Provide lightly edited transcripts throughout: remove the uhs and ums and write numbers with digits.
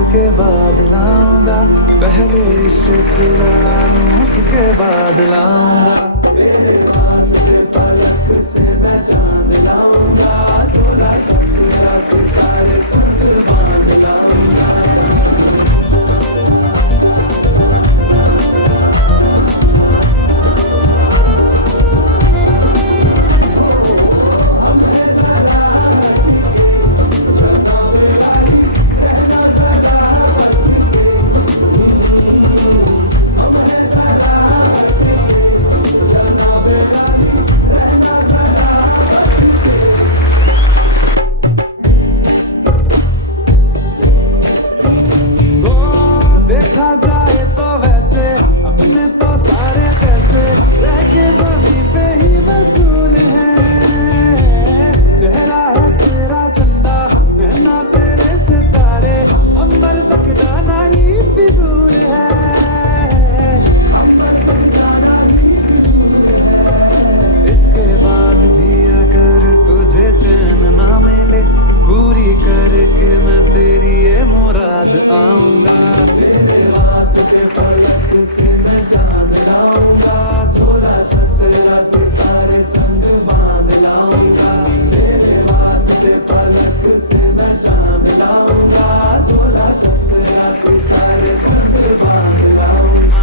उसके बाद लाऊंगा, पहले इश्क लड़ा लूं उसके बाद लाऊंगा। तेरे वास्ते फलक से मैं चांद लाऊंगा, 16 17 सितारे संग बांध लाऊंगा। जाए तो वैसे अपने तो सारे पैसे रह के ज़मीं पे ही वसूल है। चेहरा है तेरा चंदा, नैना तेरे सितारे, अंबर तक जाना ही फिजूल है। अंबर तक जाना ही फिजूल है। इसके बाद भी अगर तुझे चैन ना मिले, पूरी करके मैं तेरी ये मुराद आऊंगा। तेरे वास्ते फलक से मैं चांद लाऊंगा, 16 17 सितारे संग बांध लाऊंगा। तेरे वास्ते फलक से मैं चांद लाऊंगा, 16 17 सितारे संग बांध लाऊंगा।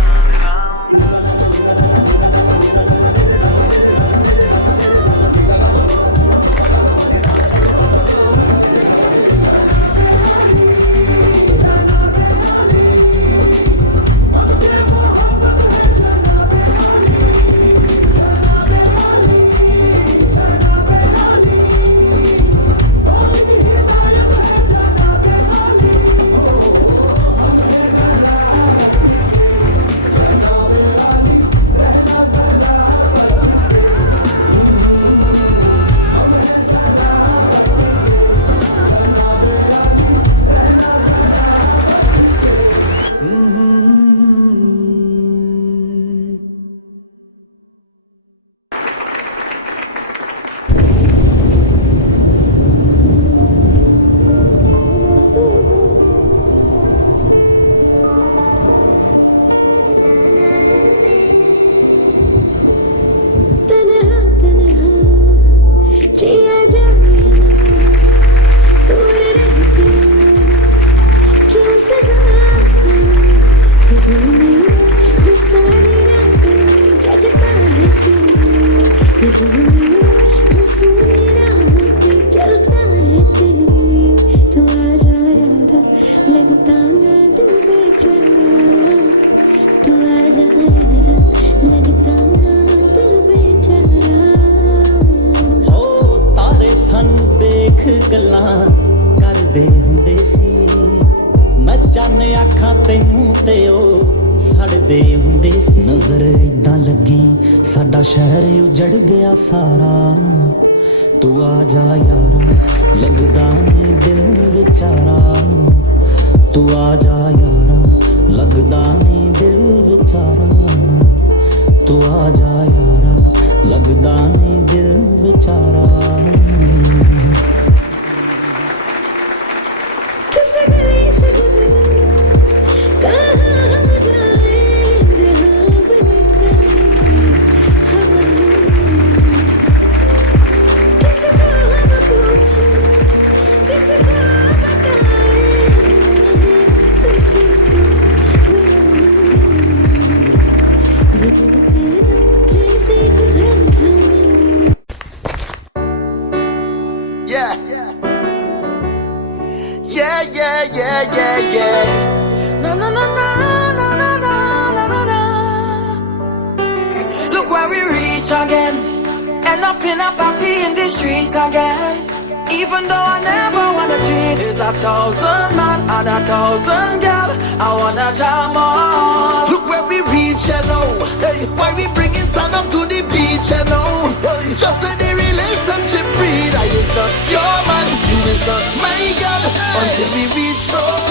शहर उजड़ गया सारा, तू आ जा यारा, लगदा ने दिल बेचारा। तू आ जा यारा, लगदा ने दिल बेचारा। तू आ जा यारा, लगदा नहीं दिल बेचारा किस गली से गुजरे कहाँ हम जाए जहाँ बन जाए हवाएं किसको हम पूछे किसको बताए तुझे क्यों बुलाऊं ये दिल तेरा जैसे एक घर हमें Yeah. Yeah, yeah, yeah, yeah, yeah. No, no, no, no, no, no, no, no, no, no. Look where we reach again. End up in a party in the streets again. Even though I never wanna cheat, it's 1,000 man and 1,000 gal. I wanna jam on. Look where we reach, you know. Hey, why we bringing sun up to the beach, you know. Hey, just let the relationship breathe. I is not your man, you is not my girl. Until we reach home.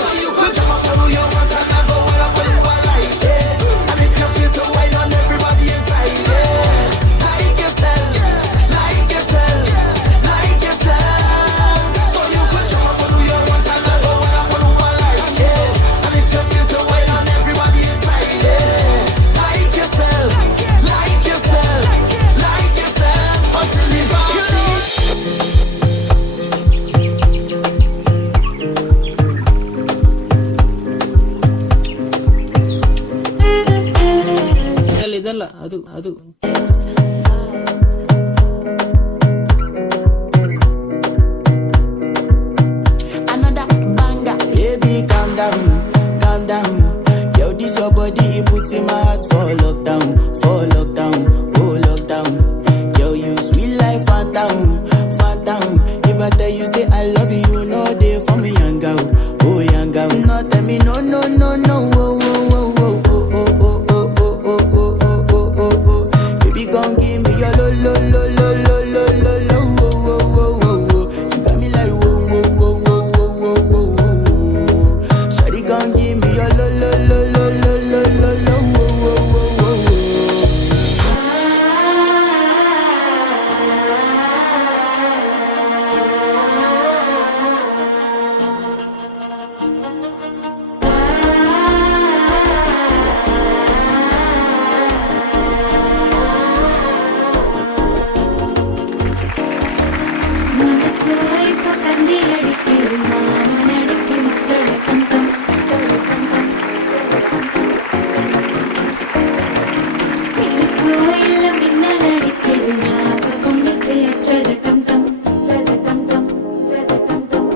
So you could jump up and you want and I go where up when you are like it. And if you feel to wine on everybody inside, yeah. Like yourself, like yourself, like yourself. So you could jump up and you want and I go where up when you are like it. And if you feel to wine on everybody inside, yeah. Like yourself, like yourself, like yourself. Until we party. ಇದಲ್ಲ ಅದು ಅದು Another banger. Baby, calm down, calm down. Yo, this your body, it puts in my heart for lockdown, oh lockdown. Yo, you sweet life, phantom, phantom. If I tell you say I love you, you know they for me young girl, oh young girl. No tell me no, no, no, no, oh, oh, oh, oh, oh, oh, oh, oh, oh, oh, oh, oh, oh, oh, oh. Baby, gon' give me your lo, lo, lo, lo, lo, lo, lo, lo, oh, oh, oh, oh, oh. You got me like whoa, whoa, whoa, whoa, whoa, whoa, whoa, whoa. Shawty gon' give me your lo, lo, lo, lo, lo, lo, lo, lo, oh, oh, oh, oh, oh. മനസ്സ് ഇപ്പൊ കന്തി അടിക്കുന്നു മാമനടിക്ക് മക്കളെ തന്തം സിരിപ്പോ ഇല്ല മിന്നലടിക്കത് ആസ കൊണ്ടിട്ട് അച്ചരട്ടം തം ചരട്ടം തം ചരട്ടം തം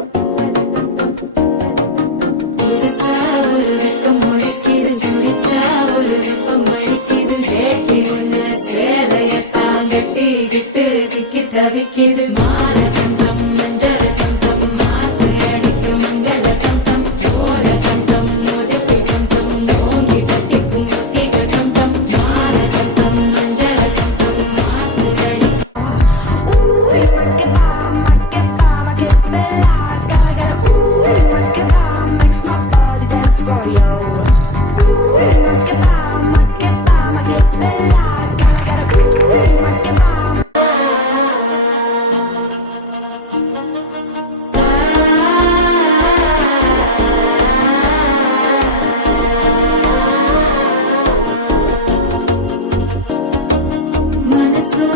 പുതുസാ ഒരു വെക്കം മുഴക്കിത് കുടിച്ചാ ഒരു വെപ്പം മഴിക്കിത് കേട്ടി ഒന്ന് சேலையத்தான் கட்டிக்கிட்டு சிக்கி தவிக்கிது மாலை தந்தம் மஞ்சள் தந்தம் மாத்து அடிக்கும் மங்கள தந்தம் சோழ தந்தம் முதுப்பி தந்தம் ஓங்கி தட்டிக்கும் முத்திகள் தந்தம் மாலை தந்தம் மஞ்சள் தந்தம் மாத்து அடிக்கும் മനസ്സ്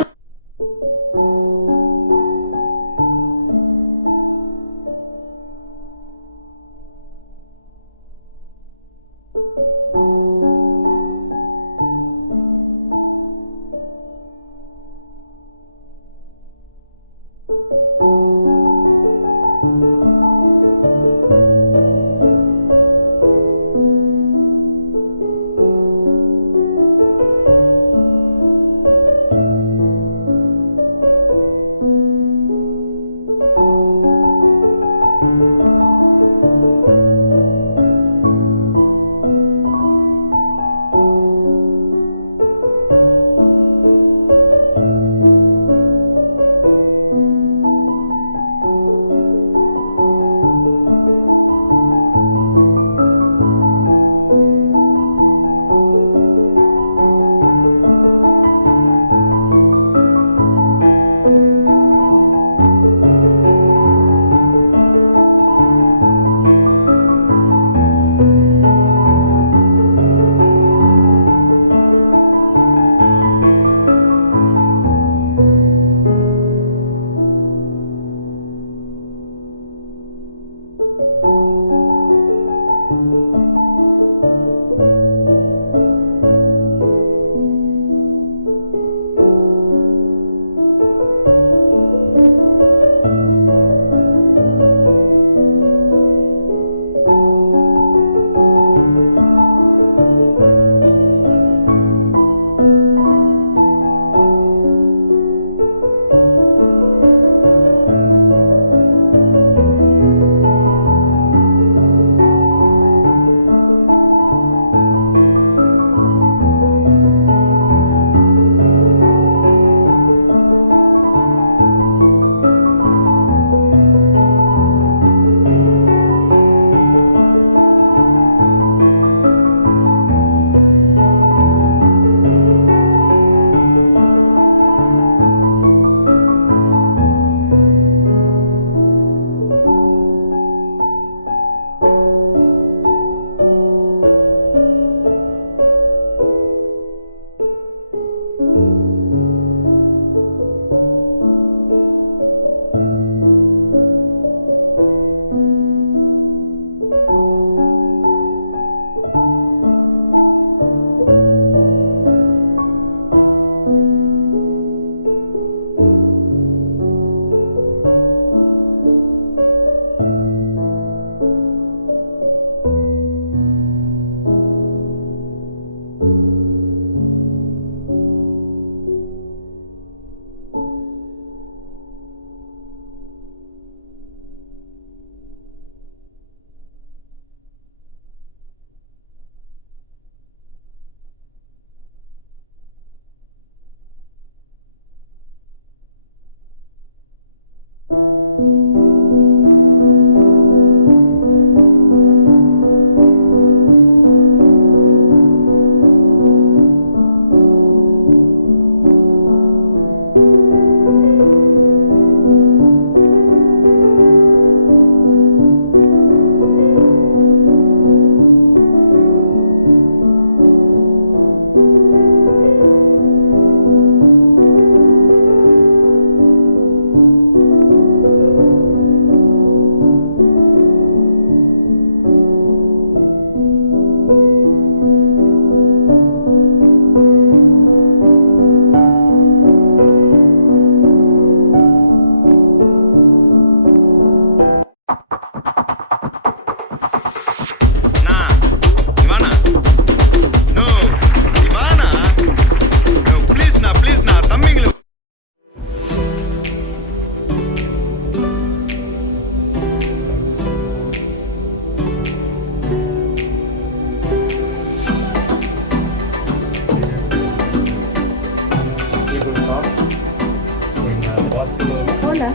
Hola.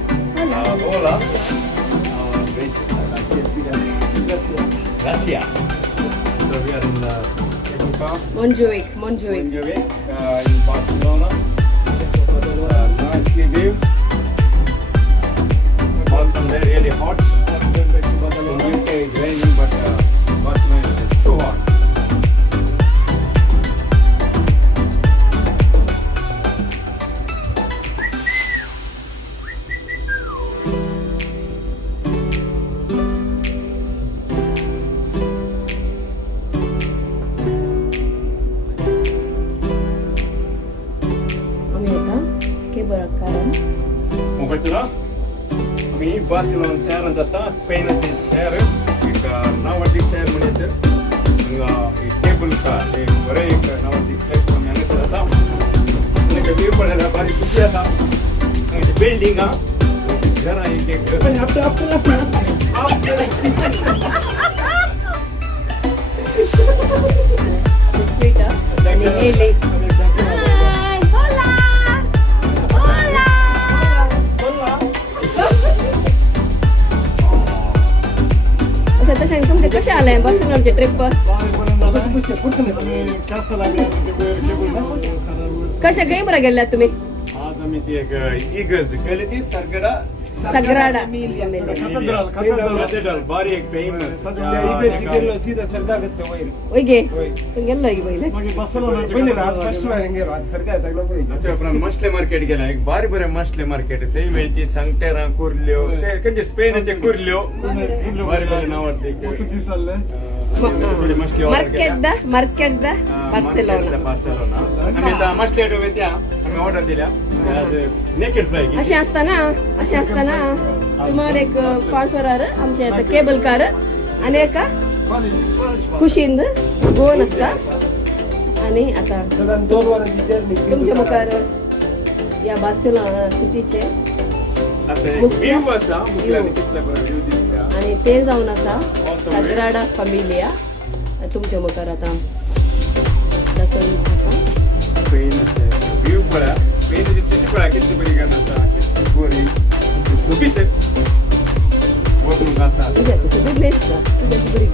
Hola. Gracias. So we are in Tabelka, Montjuic. Montjuic, in Barcelona. Nicely view. Awesome day, really hot. In UK it's raining, but Barcelona is too hot. आम्ही आता केबल कारण Mogatila. आम्ही बार्सिलोना शहरात असा स्पेनचे शहर एक नावाडी शहर म्हणजे एक टेबल का एक बरे एक नावाडी प्लेस पण आहे तर असा म्हणजे व्ह्यू पडायला भारी खुशी आता म्हणजे बिल्डिंग हा घर आहे एक पण Twitter आणि एले हाय होला होला आता तशा तुमचे कसे आलाय बार्सिलोनाच्या ट्रिपवर कशा काही बरं गेलात तुम्ही आज आम्ही ती एक इगज गेली ती सरगडा सगराडा कॅथेड्रल भारी एक फेमस ओके तू गेलो की पहिले मसले मार्केट गेला एक भारी बरे मसले मार्केट ते वेळची सांगटेरा कुर्ल्यो ते स्पेनचे कुर्ल्यो भारी बरे नाव मार्केट द बार्सिलोना आम्ही आता मसले त्या आम्ही ऑर्डर दिल्या नेकेड फ्राय असे असताना सुमार एक 5 वरार आमच्या आता केबल कार आणि एका खुशींद गोवन असता आणि आता तुमच्या मुखार या बार्सिलोना सिटीचे आणि ते जाऊन आता सग्राडा फॅमिलिया तुमच्या मुखार आता दाखवून असा व्यू पडा पेन सिटी पडा किती बरी गाणं किती बोरी सुबीत वरून गासा तुझ्या कसं बिझनेस का तुझ्या बरी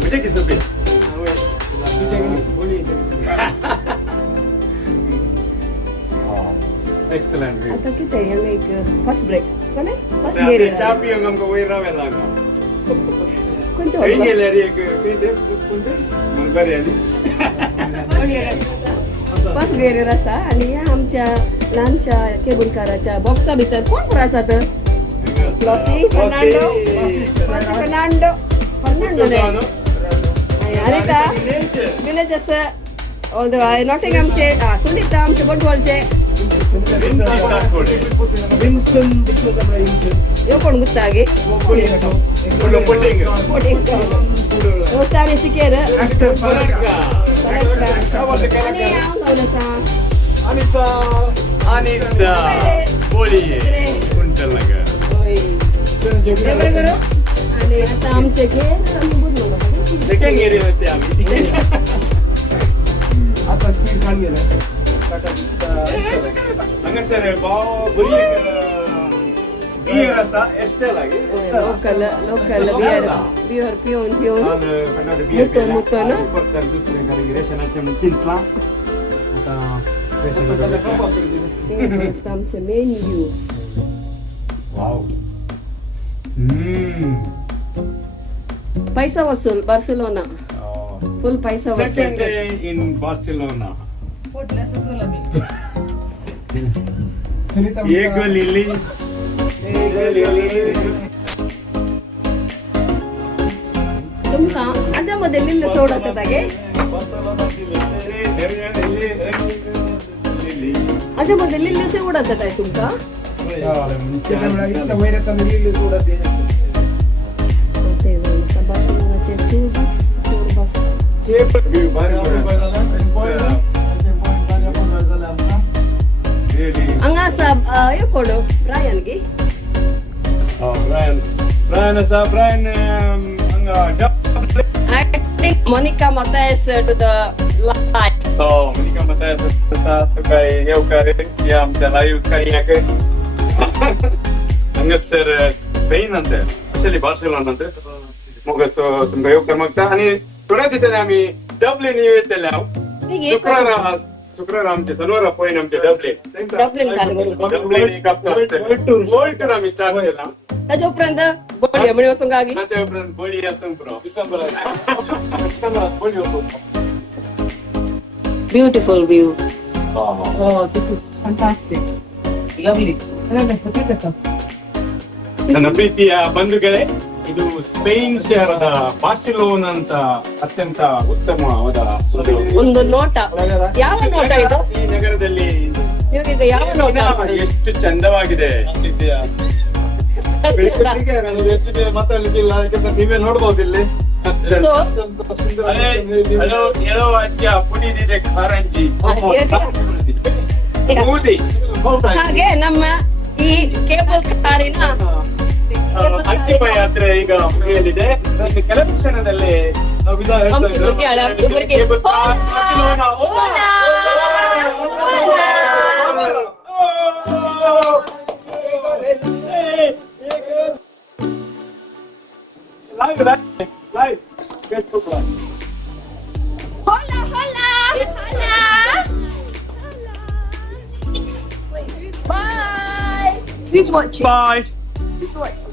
मुझे की सुबीत एक्सलेंट व्यू आता किती आहे एक फर्स्ट ब्रेक पण फर्स्ट गेअर चहा पिऊन आमका वयर राहावे लागला कोणत्या काही हॉटेल गेले एक पेन कोणते मग बरी आली फर्स्ट गेअर असा आणि या आमच्या लहानशा केबल काराच्या बॉक्सा भितर कोण कोण आसा तर फ्लॉसी फर्नांडो नाही अनिता विलेज असं ऑल द नॉटिंगहॅमचे सुनीता आमचे बंडवालचे यो कोण गुत्ता गे रोस्ताने सिकेर आणि हांव जावन आसा अनिता बोलिये कुंटल नगर ते बरं करू आणि आता आमचे गेर आम्ही बुडलो सेकंड गेले होते आम्ही आता स्पीड खान गेला हंगा सर भाव बरी एक ಈ ರಸ ಎಷ್ಟೆಲ್ಲ ಲೋಕಲ್ ಬಿಯರ್ ಬಿಯರ್ ಪಿಯೋನ್ ಮುತ್ತೋನು चिंतला आमचे मेन्यू वाव पैसा वसूल बार्सिलोना फुल पैसा वसूल सेकंड डे इन बार्सिलोना एक लिली तुमका आद्यामध्ये लिल्ले सोड असत गे आद्यामध्ये लिल्ले सोड असत आहे तुमका बार्सिलोनाचे टूर बस ಹಂಗ ಹೇಳ್ಕೊಡು ಬ್ರಾಯನ್ಗೆ Brian Monica Matthijs to the live. Monica Matthijs kay Eukare yang live kayaknya anggap ser Spain nanti, actually Barcelona nanti. Moga to tumba Eukare magta. Ani थोड्या दिवसांनी आम्ही डब्लिन येते लाव. शुक्रवार आमचे शनिवार पोईन आमचे डब्लिन एक हप्ता वर्ल्ड टूर आम्ही स्टार्ट केला. त्याच्यापर्यंत बोली म्हणे वस्तू गागी त्याच्यापर्यंत बोली असं ब्रो डिसेंबरात बोली होतो. Beautiful view Oh, this is fantastic. Lovely. ನನ್ನ ಪ್ರೀತಿಯ ಬಂಧುಗಳೇ, ಇದು ಸ್ಪೇನ್ ಶಹರದ ಬಾರ್ಸಿಲೋನಾ ಅಂತ ಅತ್ಯಂತ ಉತ್ತಮವಾದ ಒಂದು ನೋಟ. ಯಾವ ನೋಟ ಇದು? ಈ ನಗರದಲ್ಲಿ ನಿಮಗೆ ಯಾವ ನೋಟ? ಎಷ್ಟು ಚಂದವಾಗಿದೆ. ಮಾತಾಡ್ಲಿಕ್ಕಿಲ್ಲ, ಯಾಕಂದ್ರೆ ನೀವೇ ನೋಡ್ಬೋದು ಇಲ್ಲಿ. ಹಲೋ ಏನೋ ಅಜ್ಜ ಪುಡಿದಿದೆ ಕಾರಂಜಿ ಮೂದಿ ಹಾಗೆ ನಮ್ಮ ಈ ಕೇಬಲ್ ಕಾರಿನ ಅಂತಿಮ ಯಾತ್ರೆ ಈಗ ಮುಗಿಯಲಿದೆ. ಕೆಲವು ಕ್ಷಣದಲ್ಲಿ live Facebook live. Hola, hola, hola. Bye. Who's watching? Bye. Who's watching?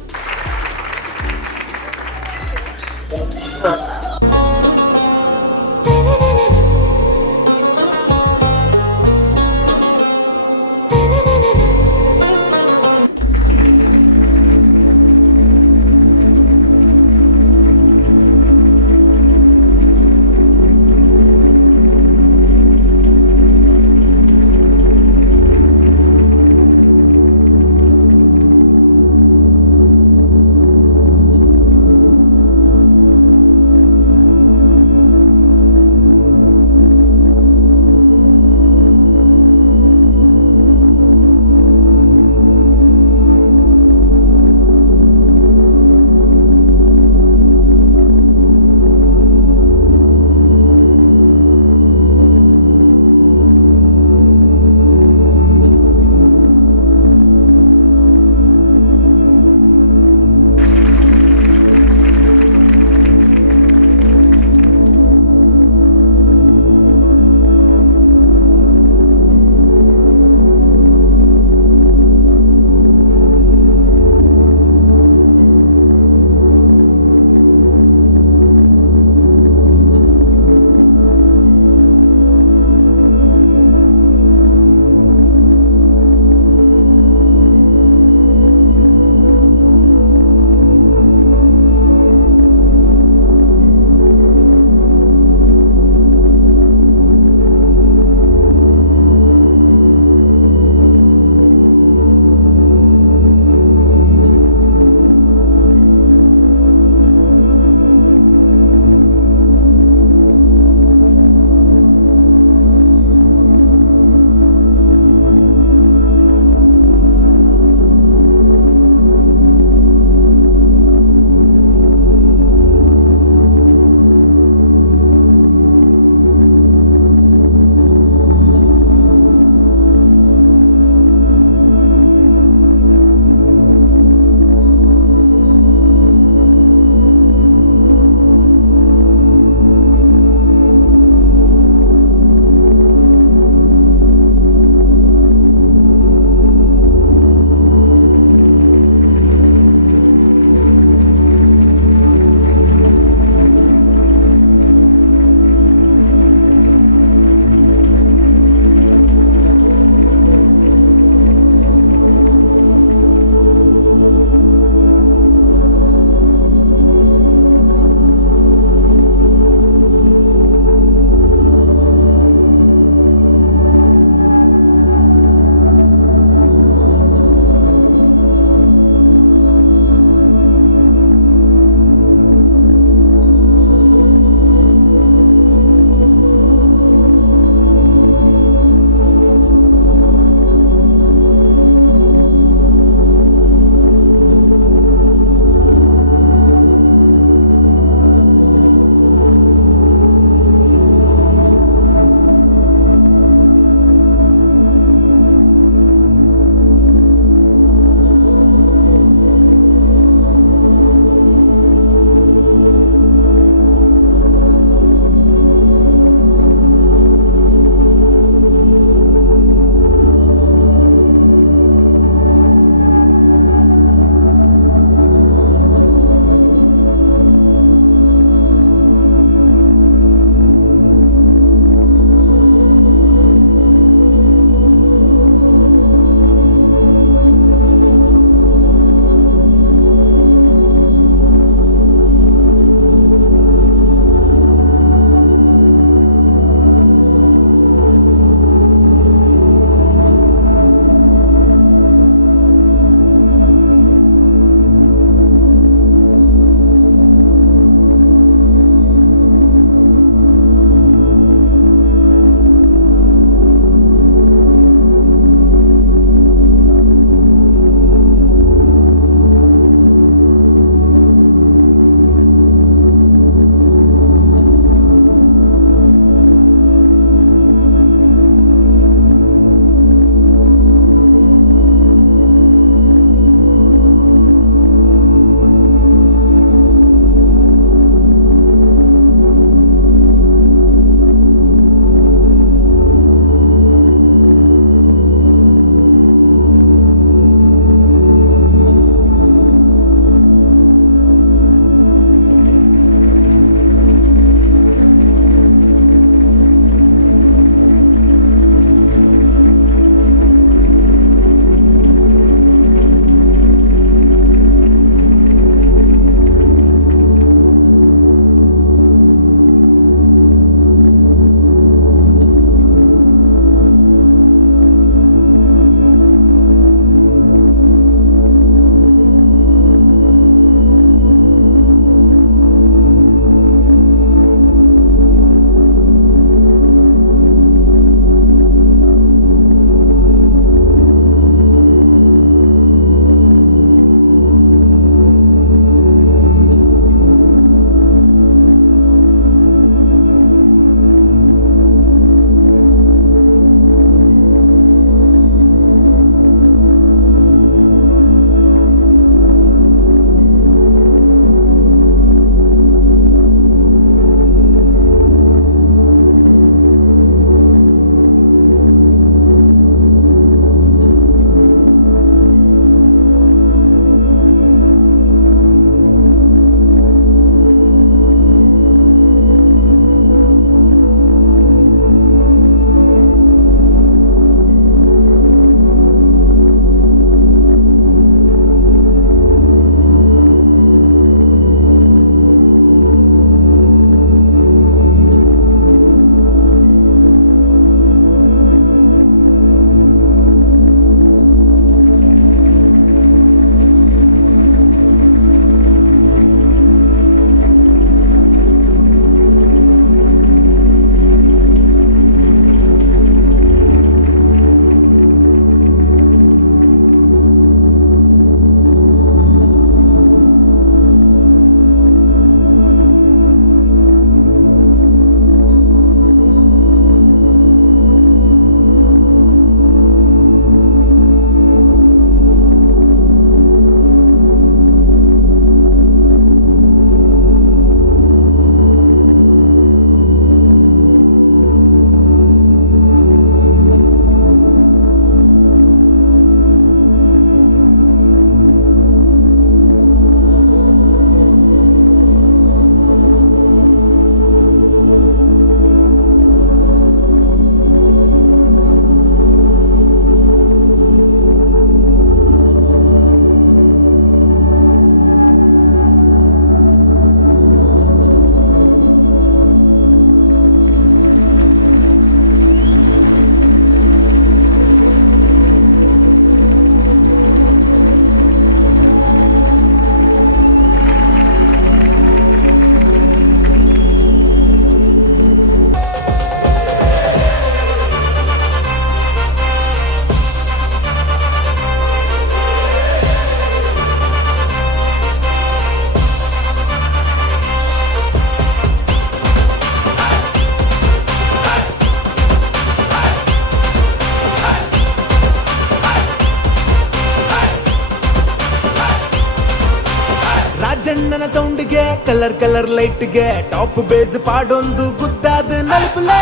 ಕಣ್ಣನ ಸೌಂಡ್ಗೆ ಕಲರ್ ಕಲರ್ ಲೈಟ್ಗೆ ಟಾಪ್ ಬೇಸ್ ಪಾಡೊಂದು ಗುದ್ದಾದ ನಲ್ಪಲೆ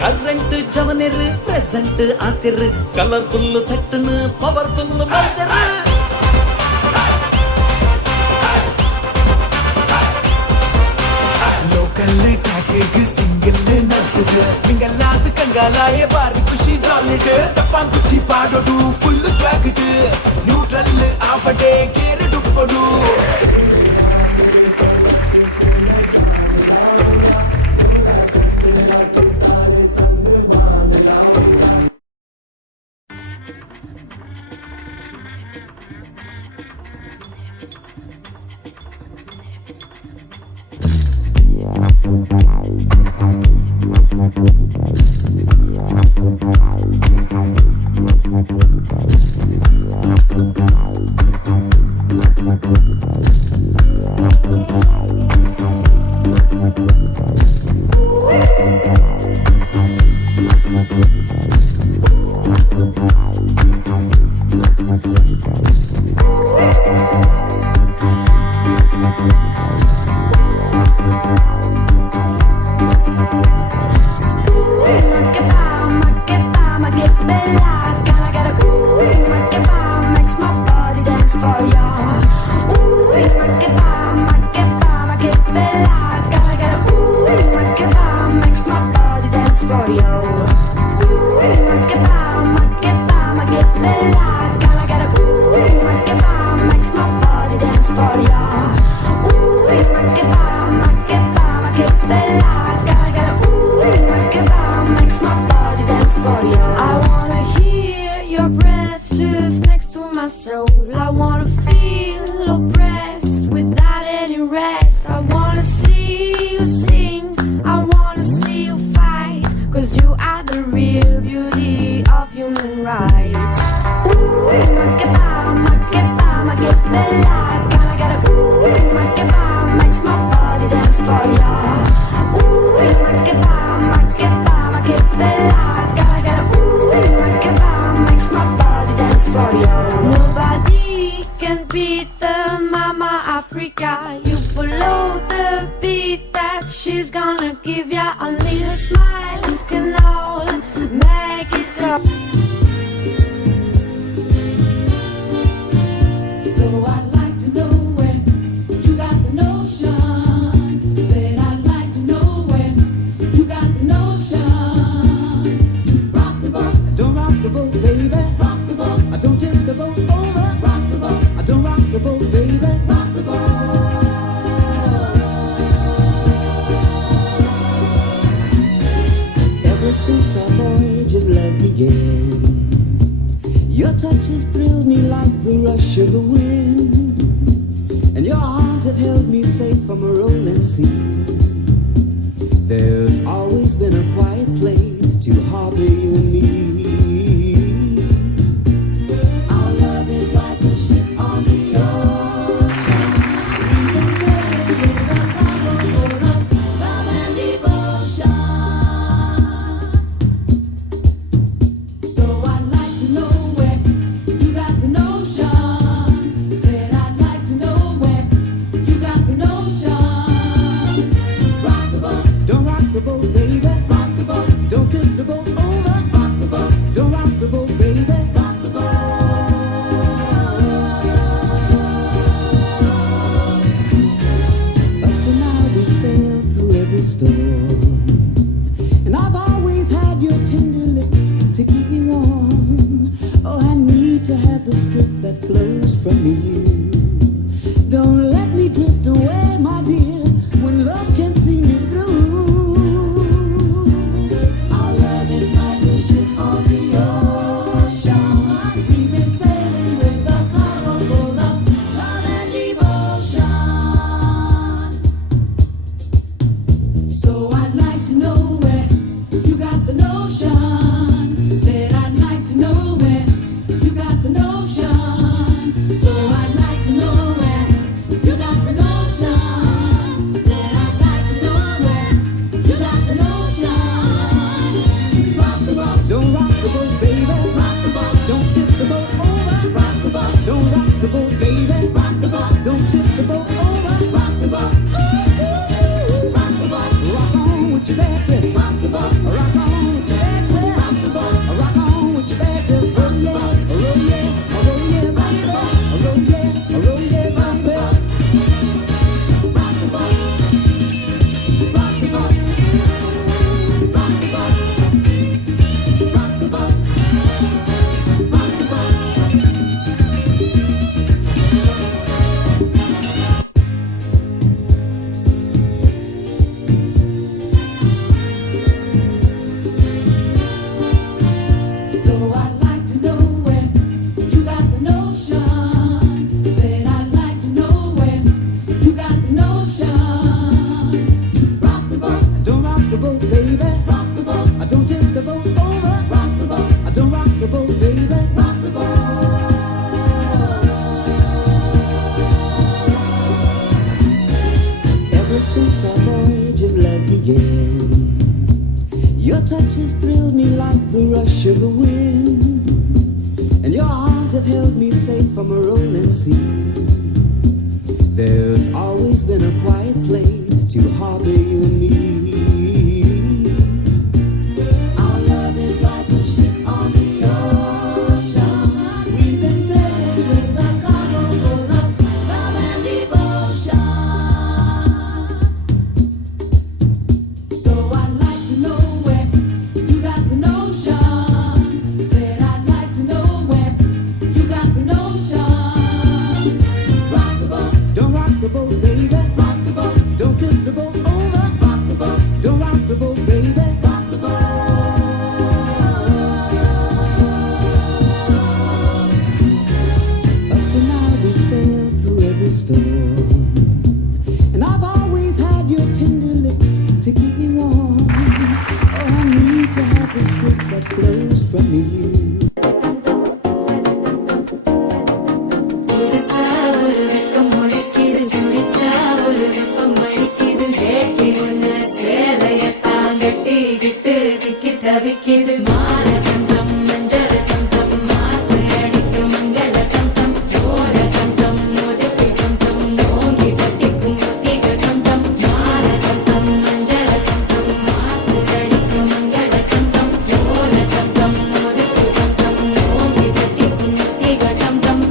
ಕರೆಂಟ್ ಜವನಿರ್ ಪ್ರೆಸೆಂಟ್ ಆತಿರ್ ಕಲರ್ಫುಲ್ ಸೆಟ್ಟನ್ ಪವರ್ಫುಲ್ ಮಾಡ್ತಿರ್ ಲೋಕಲ್ ಟ್ಯಾಕಿಗ್ ಸಿಂಗಲ್ ನಡ್ತದ ಹಿಂಗಲ್ಲಾದ ಕಂಗಾಲಾಯ ಬಾರಿ ಖುಷಿ ಜಾಲಿಡ್ ತಪ್ಪಾನ್ ಕುಚ್ಚಿ ಪಾಡೋಡು ಫುಲ್ ಸ್ವಾಗಡ್ ನ್ಯೂಟ್ರಲ್ ಆಪಡೆ ಕೇರೆ ಡುಪ್ಪಡು Since our voyage of love began, your touches thrilled me like the rush of the wind, and your arms have held me safe from a rolling sea. There's always been a quiet place to harbor you and me. Our love is like a ship on the ocean. We can sail it with a cargo full of love and devotion. Don't rock the boat, baby. Your touches thrill me like the rush of the wind, and your arms have held me safe from a rolling sea. There's always been a quiet place to harbor you and me. Our love is like a ship on the ocean. We've been sailing with a cargo full of love and devotion. So I'd like to know where you got the notion. Said I'd like to know where you got the notion. Rock the boat, don't rock the boat, baby. Rock the boat, don't tip the boat over. Rock the boat, don't rock the boat, baby. Rock the boat. Up to now we sailed through every storm, and I've always had your tender lips to keep me warm. Oh, I need to have the strength that flows from you. புதுசா ஒரு வெக்கம் முளைக்குது, துடிச்சா ஒரு வெப்பம் அடிக்குது. வேட்டி ஒண்ணு சேலையத்தான் கட்டிக்கிட்டு சிக்கி தவிக்குது. மாலை தந்தம், மஞ்சள் தந்தம், மாத்து அடிக்கும் மங்கள தந்தம். சோழ தந்தம், முதுகி தந்தம், ஓங்கி தட்டிக்கும் முத்திகள் தந்தம். மாலை தந்தம், மஞ்சள் தந்தம், மாத்து அடிக்கும் மங்கள தந்தம். சோழ தந்தம், முதுகி தந்தம், ஓங்கி தட்டிக்கும் முத்திகள் தந்தம்.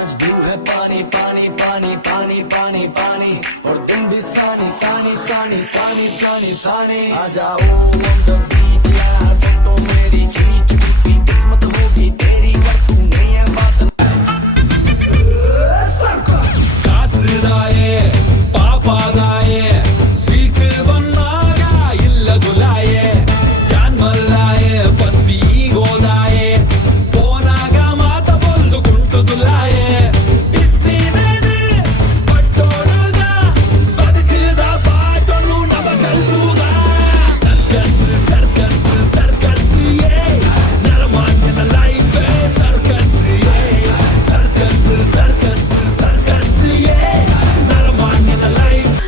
आज भी है पानी पानी पानी पानी पानी पानी और तुम भी सानी सानी सानी सानी सानी सानी आ जाओ on the beach यार फोटो मेरी खींच भी किस्मत होगी तेरी कर तू नहीं है बात ಕಾಸದಾಯೆ ಪಾಪದಾಯೆ ಸೀಕ್ ಬನ್ನಾಗ ಇಲ್ಲದುಲಾಯೆ ಜಾನ್ಮಲ್ಲಾಯೆ ಪದ್ವಿ ಗೋದಾಯೆ ಪೋನಾಗ ಮಾತ ಬೊಲ್ದು ಕುಂಟುದುಲಾಯೆ ಇತ್ತಿನೇನೆ ಪಟ್ಟೋಡುಗ ಬದುಕಿದ ಪಾಟೊಳು ನವ ಕಲ್ಪುಗ ಸರ್ಕಸ್ ಸರ್ಕಸ್ ಸರ್ಕಸ್ ಯೇ ನರಮಾನ್ಯನ ಲೈಫ್ ಸರ್ಕಸ್ ಯೇ ಸರ್ಕಸ್ ಸರ್ಕಸ್ ಸರ್ಕಸ್ ಯೇ ನರಮಾನ್ಯನ ಲೈಫ್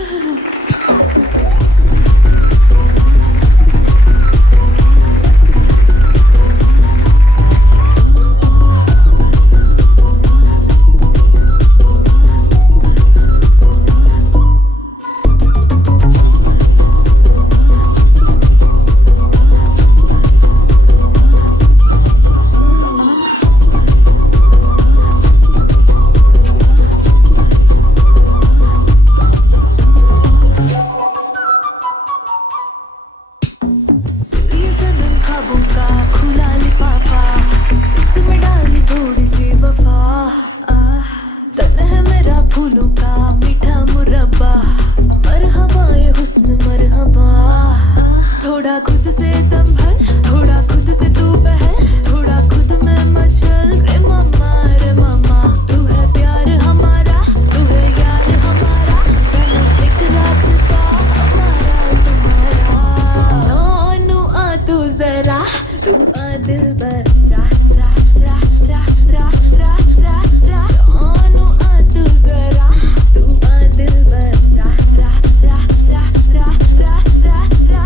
ये सनम ख्वाबों का खुला लिफाफा, इसमें डाली थोड़ी सी वफा। तन है मेरा फूलों का मीठा मुरब्बा, मरहबा ये हुस्न मरहबा। थोड़ा खुद से संभल, थोड़ा खुद से तू बहल, थोड़ा खुद में मचल। रे मामा तू है प्यार हमारा, तू है यार हमारा। सनम एक रास्ता हमारा तुम्हारा। जानू आ तू जरा, तू आ दिलबर रा रा रा रा रा रा रा रा। जानू आ तू जरा, तू आ दिलबर रा रा रा रा रा रा रा रा रा।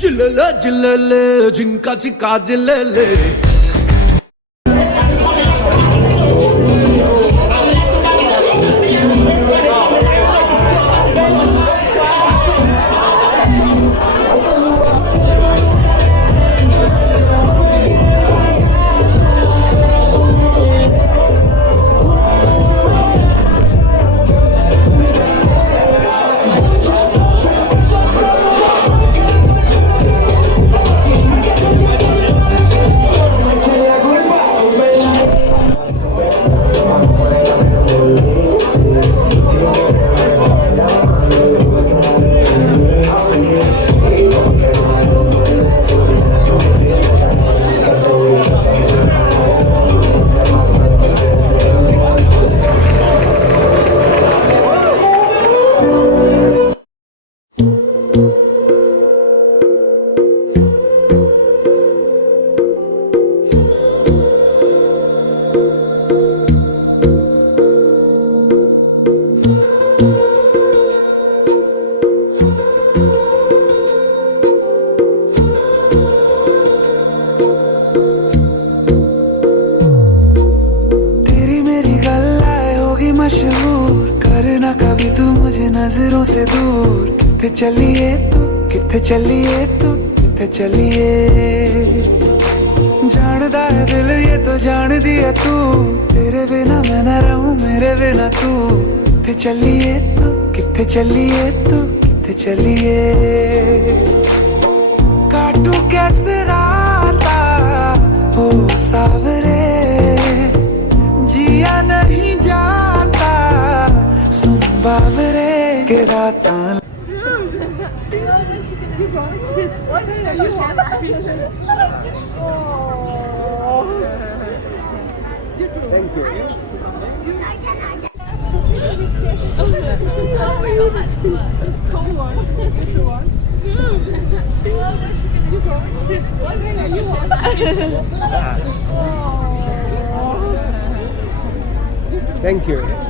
जिल्लले जिल्लले झिंकाची काजलेले नजरों से दूर किथे चलिए तू किथे चलिए तू किथे चलिए जानदा है दिल ये तो जान दिया तू तेरे बिना मैं ना रहूं मेरे बिना तू किथे चलिए तू किथे चलिए तू किथे चलिए काटू कैसे राता ओ सावरे जिया नहीं जाता सुन बावरे के राता Thank you.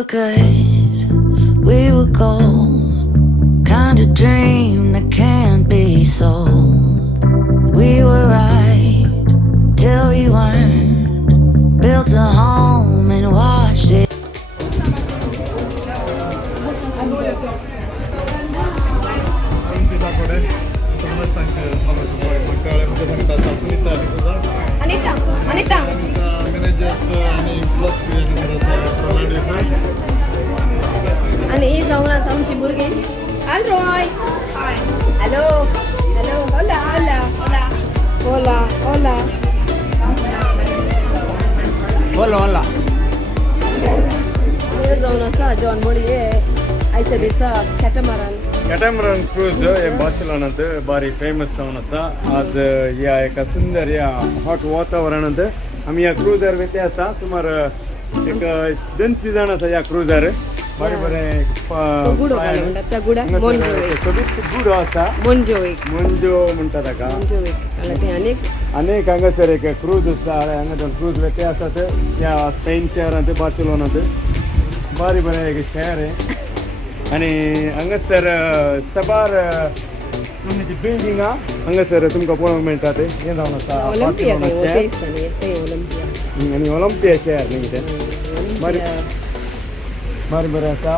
were good, we were gold, kind of dream that can't be sold. We were right till we weren't, built a home and watched it. Anita Anita आणि ही जाऊन आता आमची भुरगी हॅलो हॅलो हॅलो होला होला होला होला होला बोल होला जाऊन असा जॉन बोडी आयच्या दिसा कॅटमरन क्रूज हे बार्सिलोनात बारी फेमस जावन आसा आज ह्या एका सुंदर ह्या हॉट वातावरणांत आमी ह्या क्रुजार वयते आसा सुमार एक 200 जाण आसा ह्या क्रुजार बरे बरे गुडो म्हणटात त्या गुडाक गुडो आसा मोंजो म्हणटा ताका अनेक हांगासर एक क्रूज आसा हांगा दोन क्रूज वयते आसात ह्या स्पेन शहरांत बार्सिलोनात बारी बरें एक शहर आहे आणि हांगासर सबार तुमची बिल्डिंगां हांगासर तुमकां पळोवंक मेळटा ते हें जावन आसा बार्सिलोना शहर आनी ऑलिंपिया शहर न्ही तें बारी बरें आसा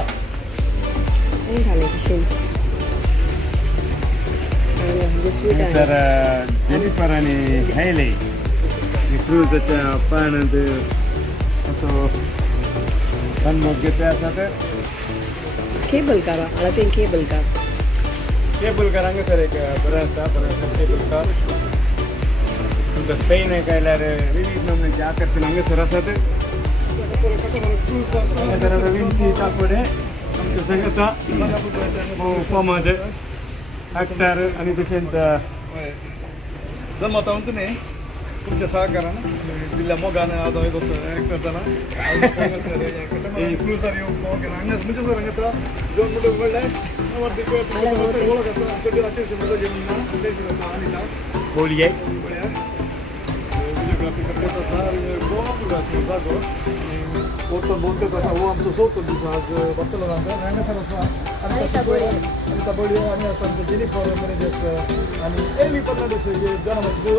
तर जेनिफर आनी हेले क्रूजाच्या पाळण्यांत असो सन्मोग घेतले आसात केबल कार आला ते केबल कार हांगासर एक बरें आसा केबल कार तुमकां स्पेन आयल्यार विविध नमुन्याचे आकर्षण हांगासर आसात हांगासर आतां विन्सी ताकोडे आमचे संगता फामाद एक्टर आनी तशेंच जन्मता उंटने तुमच्या सहकारान दिल्ल्या मोगान आदो एक एक्टर जाना क्रूजर येवंक हांगा म्हणजे सर हांगा दोन म्हणून म्हणल्यार वळख आसा बोलये विडियोग्राफी करता आसा जागो फोटो बोलतात आसा हो आमचो चवथो दीस आज बार्सिलोनांत हांगासर आसा अनिता बोडये आनी आसा आमचे जेनिफर मेनेझेस आनी एली फर्नांडीस हे जन्माची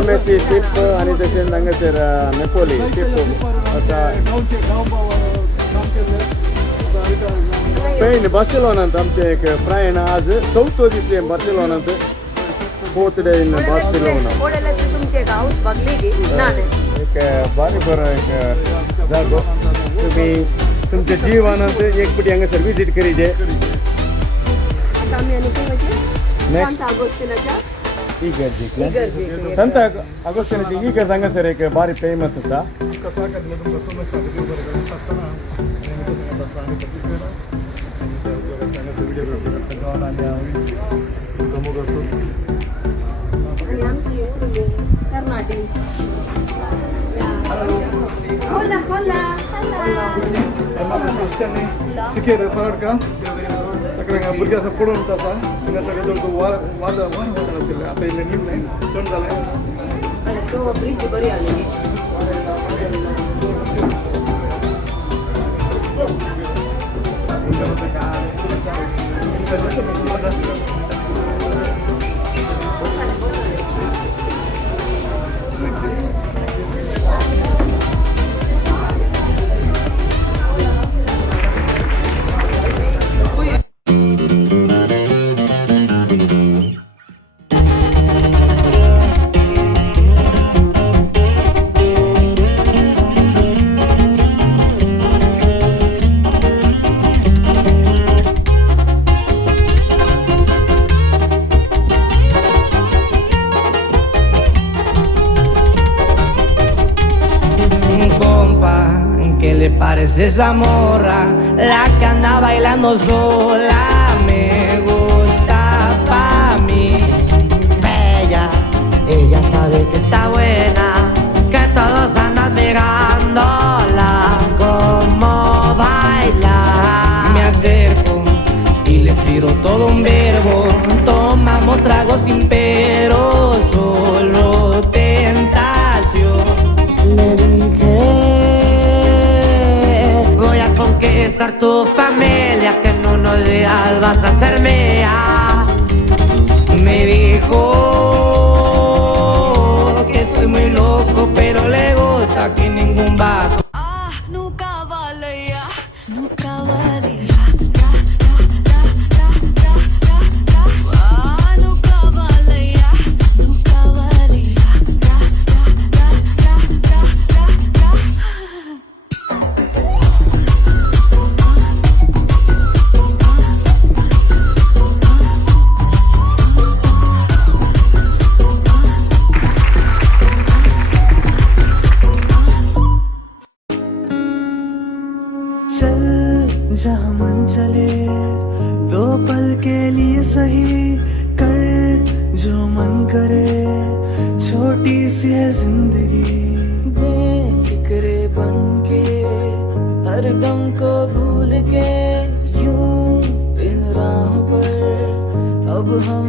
MSc शिप आणि तशेंच हांगासर नेपोली शिप आसा स्पेन बार्सिलोनांत आमचे एक प्रायण आज चवथो दीस बार्सिलोनांत 4th डे इन बार्सिलोना तुमचे हाऊस बघले की एक बारी बरो एक जागो तुम्ही तुमच्या जीवनांत एक फावटी हांगासर विजीट करीचे आता आम्ही नेक्स्ट आगोस्तिनाच्या इगर्जीक संत अगोस्तिनाची इगर्ज हांगासर एक बारी फेमस आसा कर्नाटी होला होला शिकेर फरडका सगळ्यांक भुरगे असं पडून आसा हांगा सगळे जण वाद आशिल्ले आतां इल्लें निमलें चड जालें तो ब्रिज बरी आली Esa morra, la que anda bailando sola, me gusta pa' mí. Bella, ella sabe que está buena, que todos andan mirándola como baila. Me acerco y le pido hago sin pero, solo tentación. Le dije, voy a conquistar tu familia, que en unos días vas a ser mía. Me dijo que estoy muy loco, pero le gusta que ningún vato. నువ్వు కావాలయ్యా నువ్వు కావాలి నువ్వు కావాలయ్యా నువ్వు కావాలి चल जहाँ मन चले, दो पल के लिए सही कर जो मन करे, छोटी सी है जिंदगी। बेफिक्रे बन के हर गम को भूल के यूं इन राह पर अब हम